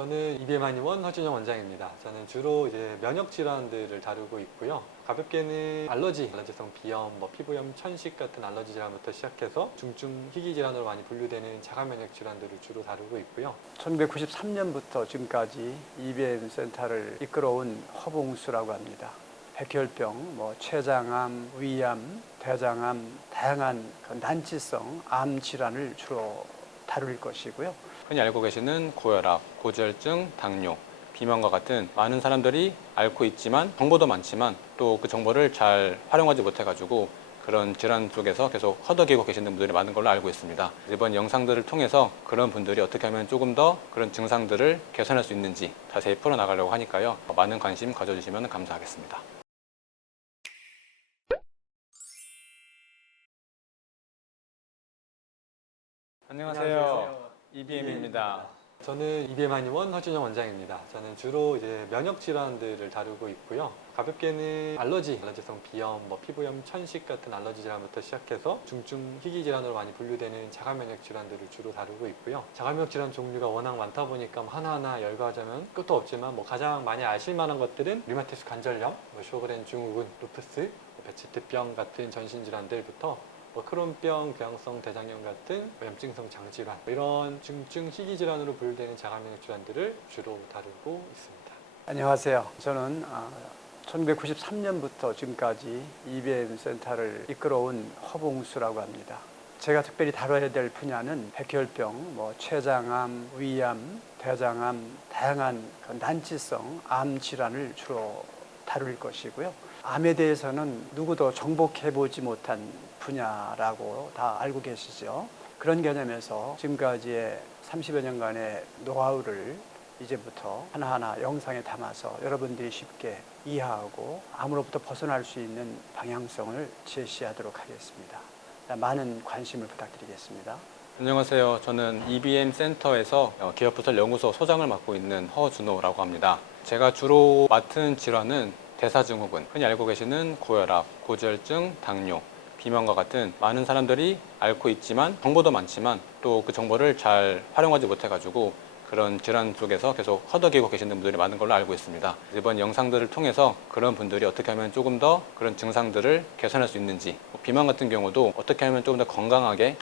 저는 이비엠한의원 허준영 원장입니다. 저는 주로 이제 면역 질환들을 다루고 있고요. 가볍게는 알러지성 비염, 피부염, 천식 같은 알러지 질환부터 시작해서 중증 희귀 질환으로 많이 분류되는 자가 면역 질환들을 주로 다루고 있고요. 1993년부터 지금까지 이비엠 센터를 이끌어온 허봉수라고 합니다. 백혈병, 췌장암, 위암, 대장암, 다양한 난치성 암 질환을 주로 다룰 것이고요. 흔히 알고 계시는 고혈압, 고지혈증, 당뇨, 비만과 같은 많은 사람들이 앓고 있지만 정보도 많지만 또 그 정보를 잘 활용하지 못해가지고 그런 질환 속에서 계속 허덕이고 계시는 분들이 많은 걸로 알고 있습니다. 이번 영상들을 통해서 그런 분들이 어떻게 하면 조금 더 그런 증상들을 개선할 수 있는지 자세히 풀어나가려고 하니까요. 많은 관심 가져주시면 감사하겠습니다. 안녕하세요. 이비엠입니다. 저는 이비엠한의원 허준영 원장입니다. 저는 주로 이제 면역 질환들을 다루고 있고요. 가볍게는 알러지성 비염, 피부염, 천식 같은 알러지 질환부터 시작해서 중증 희귀 질환으로 많이 분류되는 자가 면역 질환들을 주로 다루고 있고요. 자가 면역 질환 종류가 워낙 많다 보니까 하나하나 열거하자면 끝도 없지만 가장 많이 아실 만한 것들은 류마티스 관절염, 쇼그렌 증후군, 루푸스, 베체트병 같은 전신 질환들부터 크론병, 경향성 대장염 같은 염증성 장질환, 이런 중증 희귀 질환으로 분류되는 자가 면역 질환들을 주로 다루고 있습니다. 안녕하세요. 저는 1993년부터 지금까지 이비엠 센터를 이끌어온 허봉수라고 합니다. 제가 특별히 다뤄야 될 분야는 백혈병, 췌장암, 위암, 대장암, 다양한 난치성 암 질환을 주로 다룰 것이고요. 암에 대해서는 누구도 정복해보지 못한 분야라고 다 알고 계시죠. 그런 개념에서 지금까지의 30여 년간의 노하우를 이제부터 하나하나 영상에 담아서 여러분들이 쉽게 이해하고 암으로부터 벗어날 수 있는 방향성을 제시하도록 하겠습니다. 많은 관심을 부탁드리겠습니다. 안녕하세요. 저는 EBM 센터에서 기업부설 연구소 소장을 맡고 있는 허준호라고 합니다. 제가 주로 맡은 질환은 대사증후군, 흔히 알고 계시는 고혈압, 고지혈증, 당뇨, 비만과 같은 많은 사람들이 앓고 있지만 정보도 많지만 또 그 정보를 잘 활용하지 못해가지고 그런 질환 속에서 계속 허덕이고 계시는 분들이 많은 걸로 알고 있습니다. 이번 영상들을 통해서 그런 분들이 어떻게 하면 조금 더 그런 증상들을 개선할 수 있는지, 비만 같은 경우도 어떻게 하면 조금 더 건강하게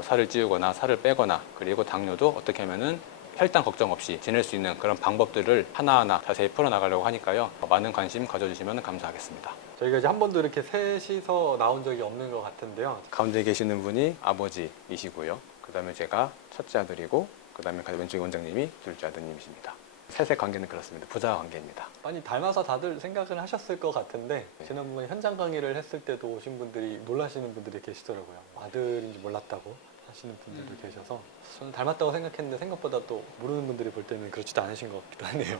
살을 찌우거나 살을 빼거나, 그리고 당뇨도 어떻게 하면은 혈당 걱정 없이 지낼 수 있는 그런 방법들을 하나하나 자세히 풀어나가려고 하니까요. 많은 관심 가져주시면 감사하겠습니다. 저희가 이제 한 번도 이렇게 셋이서 나온 적이 없는 것 같은데요. 가운데 계시는 분이 아버지이시고요. 그 다음에 제가 첫째 아들이고, 그 다음에 왼쪽에 원장님이 둘째 아드님이십니다. 셋의 관계는 그렇습니다. 부자 관계입니다. 많이 닮아서 다들 생각을 하셨을 것 같은데 지난번에 현장 강의를 했을 때도 오신 분들이 놀라시는 분들이 계시더라고요. 아들인지 몰랐다고 하시는 분들도 계셔서 저는 닮았다고 생각했는데 생각보다 또 모르는 분들이 볼 때는 그렇지도 않으신 것 같기도 하네요.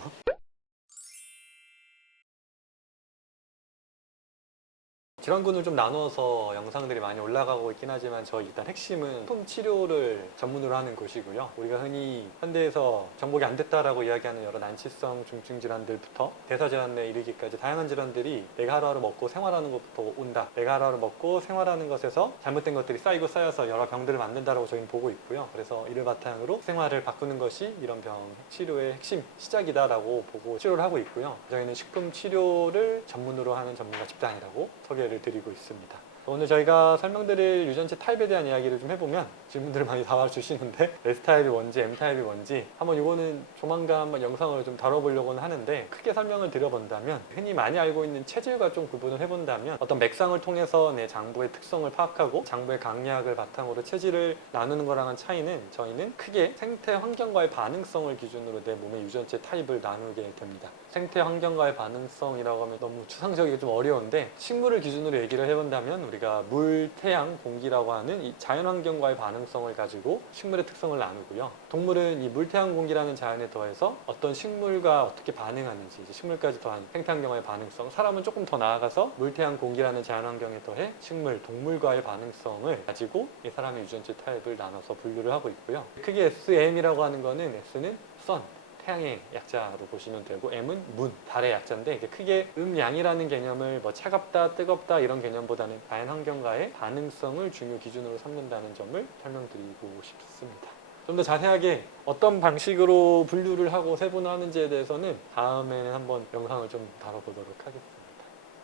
질환군을 좀 나누어서 영상들이 많이 올라가고 있긴 하지만 저희 일단 핵심은 식품 치료를 전문으로 하는 곳이고요. 우리가 흔히 현대에서 정복이 안 됐다라고 이야기하는 여러 난치성 중증 질환들부터 대사질환에 이르기까지 다양한 질환들이 내가 하루하루 먹고 생활하는 것부터 온다. 내가 하루하루 먹고 생활하는 것에서 잘못된 것들이 쌓이고 쌓여서 여러 병들을 만든다라고 저희는 보고 있고요. 그래서 이를 바탕으로 생활을 바꾸는 것이 이런 병 치료의 핵심 시작이다라고 보고 치료를 하고 있고요. 저희는 식품 치료를 전문으로 하는 전문가 집단이라고 소개를 드리고 있습니다. 오늘 저희가 설명드릴 유전체 타입에 대한 이야기를 좀 해보면 질문들을 많이 달아주시는데 S타입이 뭔지 M타입이 뭔지 한번 이거는 조만간 한번 영상으로 좀 다뤄보려고는 하는데 크게 설명을 드려본다면 흔히 많이 알고 있는 체질과 좀 구분을 해본다면 어떤 맥상을 통해서 내 장부의 특성을 파악하고 장부의 강약을 바탕으로 체질을 나누는 거랑은 차이는 저희는 크게 생태 환경과의 반응성을 기준으로 내 몸의 유전체 타입을 나누게 됩니다. 생태 환경과의 반응성이라고 하면 너무 추상적이고 좀 어려운데 식물을 기준으로 얘기를 해본다면 우리가 물, 태양, 공기라고 하는 이 자연환경과의 반응성을 가지고 식물의 특성을 나누고요. 동물은 이 물, 태양, 공기라는 자연에 더해서 어떤 식물과 어떻게 반응하는지 이제 식물까지 더한 생태환경과의 반응성, 사람은 조금 더 나아가서 물, 태양, 공기라는 자연환경에 더해 식물, 동물과의 반응성을 가지고 이 사람의 유전체 타입을 나눠서 분류를 하고 있고요. 크게 SM이라고 하는 거는 S는 선, 태양의 약자로 보시면 되고 M은 문, 달의 약자인데 크게 양이라는 개념을 차갑다, 뜨겁다 이런 개념보다는 자연 환경과의 반응성을 중요 기준으로 삼는다는 점을 설명드리고 싶습니다. 좀 더 자세하게 어떤 방식으로 분류를 하고 세분화하는지에 대해서는 다음에는 한번 영상을 좀 다뤄보도록 하겠습니다.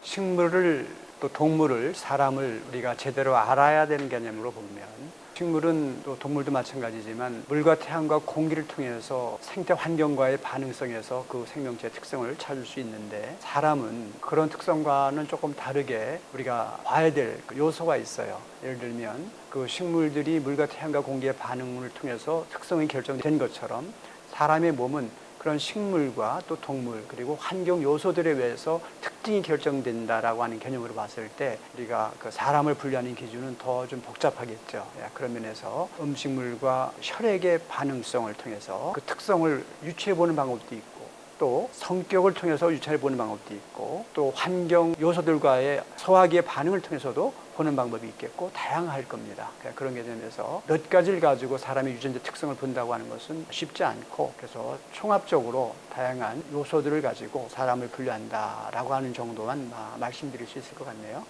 식물을 또 동물을 사람을 우리가 제대로 알아야 되는 개념으로 보면 식물은 또 동물도 마찬가지지만 물과 태양과 공기를 통해서 생태 환경과의 반응성에서 그 생명체의 특성을 찾을 수 있는데 사람은 그런 특성과는 조금 다르게 우리가 봐야 될 요소가 있어요. 예를 들면 그 식물들이 물과 태양과 공기의 반응을 통해서 특성이 결정된 것처럼 사람의 몸은 그런 식물과 또 동물 그리고 환경 요소들에 의해서 특징이 결정된다라고 하는 개념으로 봤을 때 우리가 그 사람을 분류하는 기준은 더 좀 복잡하겠죠. 그런 면에서 음식물과 혈액의 반응성을 통해서 그 특성을 유추해 보는 방법도 있고 또 성격을 통해서 유추해 보는 방법도 있고 또 환경 요소들과의 소화기의 반응을 통해서도 보는 방법이 있겠고 다양할 겁니다. 그런 개념에서 몇 가지를 가지고 사람의 유전자 특성을 본다고 하는 것은 쉽지 않고 그래서 총합적으로 다양한 요소들을 가지고 사람을 분류한다라고 하는 정도만 말씀드릴 수 있을 것 같네요.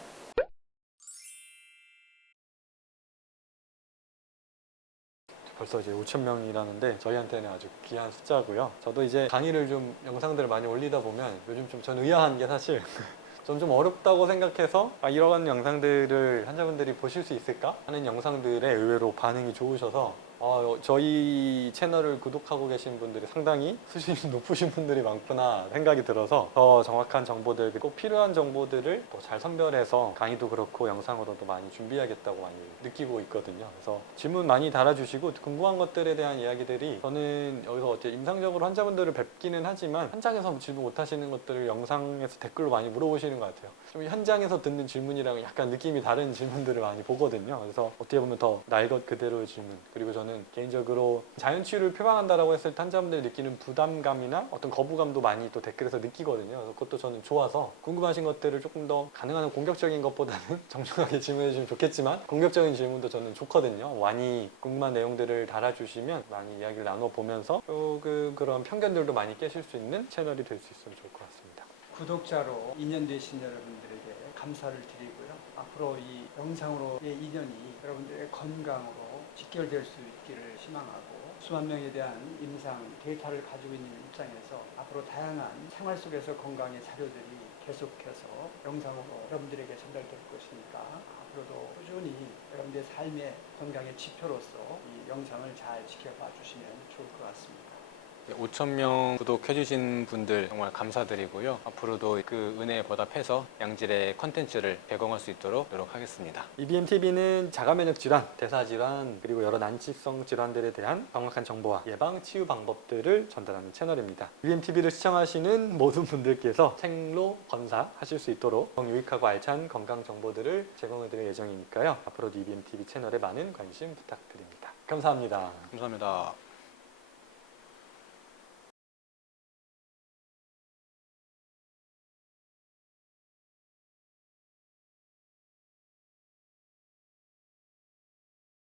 벌써 이제 5천 명이라는데 저희한테는 아주 귀한 숫자고요. 저도 이제 강의를 좀 영상들을 많이 올리다 보면 요즘 좀 저는 의아한 게 사실 좀 어렵다고 생각해서 이런 영상들을 환자분들이 보실 수 있을까 하는 영상들에 의외로 반응이 좋으셔서 저희 채널을 구독하고 계신 분들이 상당히 수준이 높으신 분들이 많구나 생각이 들어서 더 정확한 정보들, 꼭 필요한 정보들을 더 잘 선별해서 강의도 그렇고 영상으로도 많이 준비하겠다고 많이 느끼고 있거든요. 그래서 질문 많이 달아주시고 궁금한 것들에 대한 이야기들이 저는 여기서 어째 임상적으로 환자분들을 뵙기는 하지만 현장에서 질문 못 하시는 것들을 영상에서 댓글로 많이 물어보시는 것 같아요. 좀 현장에서 듣는 질문이랑은 약간 느낌이 다른 질문들을 많이 보거든요. 그래서 어떻게 보면 더 날 것 그대로의 질문, 그리고 저는 개인적으로 자연치유를 표방한다라고 했을 때 환자분들이 느끼는 부담감이나 어떤 거부감도 많이 또 댓글에서 느끼거든요. 그래서 그것도 저는 좋아서 궁금하신 것들을 조금 더 가능한 공격적인 것보다는 정중하게 질문해 주시면 좋겠지만 공격적인 질문도 저는 좋거든요. 많이 궁금한 내용들을 달아주시면 많이 이야기를 나눠보면서 조금 그런 편견들도 많이 깨실 수 있는 채널이 될 수 있으면 좋을 것 같습니다. 구독자로 인연되신 여러분들에게 감사를 드리고요. 앞으로 이 영상으로의 인연이 여러분들의 건강으로 직결될 수 있기를 희망하고 수만 명에 대한 임상 데이터를 가지고 있는 입장에서 앞으로 다양한 생활 속에서 건강의 자료들이 계속해서 영상으로 여러분들에게 전달될 것이니까 앞으로도 꾸준히 여러분들의 삶의 건강의 지표로서 이 영상을 잘 지켜봐 주시면 좋을 것 같습니다. 5,000명 구독해주신 분들 정말 감사드리고요. 앞으로도 그 은혜에 보답해서 양질의 컨텐츠를 제공할 수 있도록 노력하겠습니다. EBMTV는 자가면역 질환, 대사질환, 그리고 여러 난치성 질환들에 대한 정확한 정보와 예방, 치유 방법들을 전달하는 채널입니다. EBMTV를 시청하시는 모든 분들께서 생로 건사하실 수 있도록 유익하고 알찬 건강 정보들을 제공해드릴 예정이니까요. 앞으로도 EBMTV 채널에 많은 관심 부탁드립니다. 감사합니다. 감사합니다.